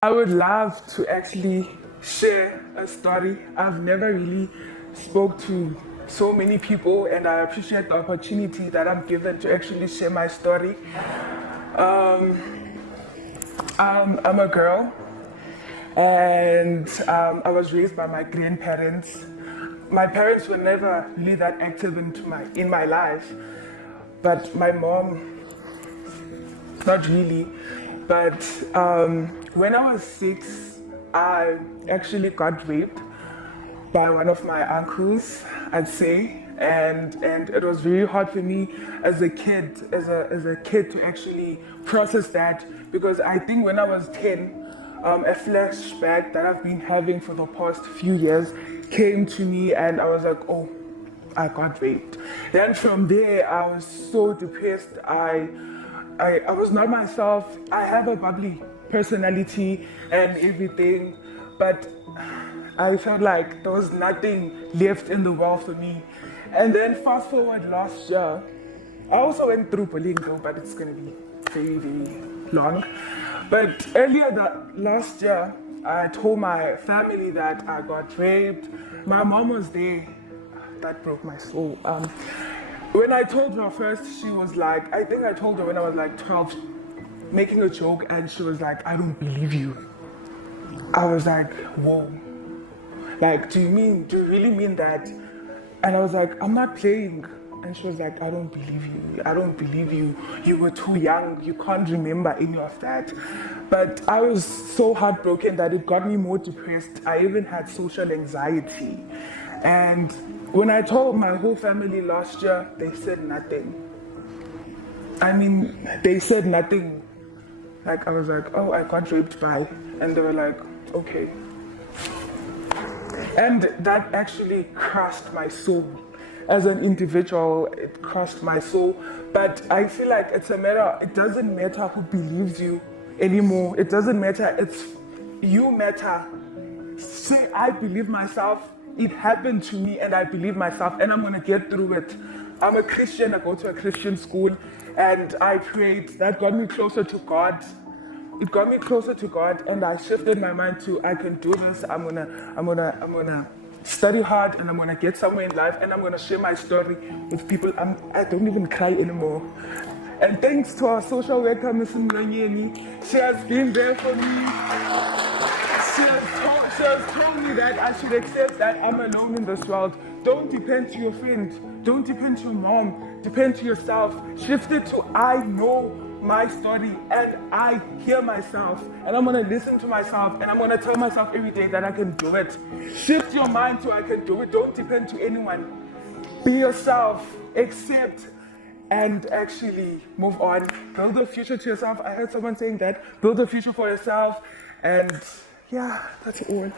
I would love to actually share a story. I've never really spoke to so many people, and I appreciate the opportunity that I'm given to actually share my story. I'm a girl, and I was raised by my grandparents. My parents were never really that active in my life, but my mom, not really. But when I was 6, I actually got raped by one of my uncles, I'd say, and it was very hard for me as a kid to actually process that, because I think when I was 10, a flashback that I've been having for the past few years came to me, and I was like, oh, I got raped. Then from there, I was so depressed. I was not myself. I have a bubbly personality and everything, but I felt like there was nothing left in the world for me. And then fast forward last year, I also went through bullying though, but it's gonna be very, very long. But earlier last year, I told my family that I got raped. My mom was there. That broke my soul. When I told her first, she was like, I think I told her when I was like 12, making a joke, and she was like, I don't believe you. I was like, whoa. Like, do you really mean that? And I was like, I'm not playing. And she was like, I don't believe you. I don't believe you. You were too young. You can't remember any of that. But I was so heartbroken that it got me more depressed. I even had social anxiety. And when I told my whole family last year, they said nothing. I mean, they said nothing. Like, I was like, oh, I got raped by. And they were like, okay. And that actually crushed my soul. As an individual, it crushed my soul. But I feel like it doesn't matter who believes you anymore. It doesn't matter, you matter. Say, I believe myself. It happened to me, and I believe myself, and I'm gonna get through it. I'm a Christian. I go to a Christian school, and I prayed. That got me closer to God. It got me closer to God, and I shifted my mind to, I can do this. I'm gonna study hard, and I'm gonna get somewhere in life, and I'm gonna share my story with people. I don't even cry anymore. And thanks to our social worker, Ms. Mlanyeni, she has been there for me. She has told me that I should accept that I'm alone in this world. Don't depend to your friend. Don't depend to your mom. Depend to yourself. Shift it to, I know my story and I hear myself. And I'm going to listen to myself, and I'm going to tell myself every day that I can do it. Shift your mind to I can do it. Don't depend to anyone. Be yourself. Accept. And actually move on. Build a future to yourself. I heard someone saying that. Build a future for yourself. And yeah, that's all.